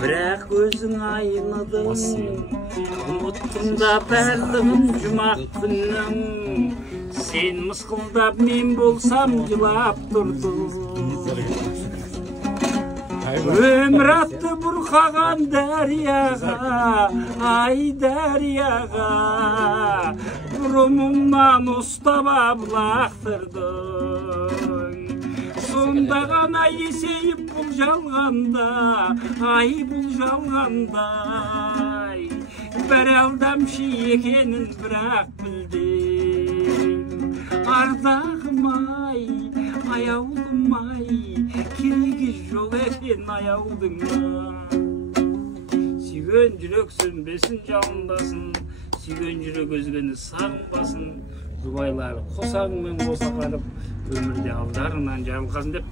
Бірақ өзің айнадың, ұмыттым да барлығын жұмақ күннің. Сен мысқылдап мен болсам жылап тұрдым. Өмір атты бұрқаған дарияға, ай дарияға, бұрымымнан ұстап лақтырдың. Сонда ғана есейіп бұл жалғанда, ай бұл жалғандай, бір алдамшы екенін бірақ білдім. Ардағым-ай, аяулым-ай, керегі жоқ екен аяудың. Сүйген жүрек сөнбесін, жалындасын, сүйген жүрек өзгені сағынбасын, жұбайлар қосағыңмен қоса қарып, өмірде алдарынан жарылқасын деп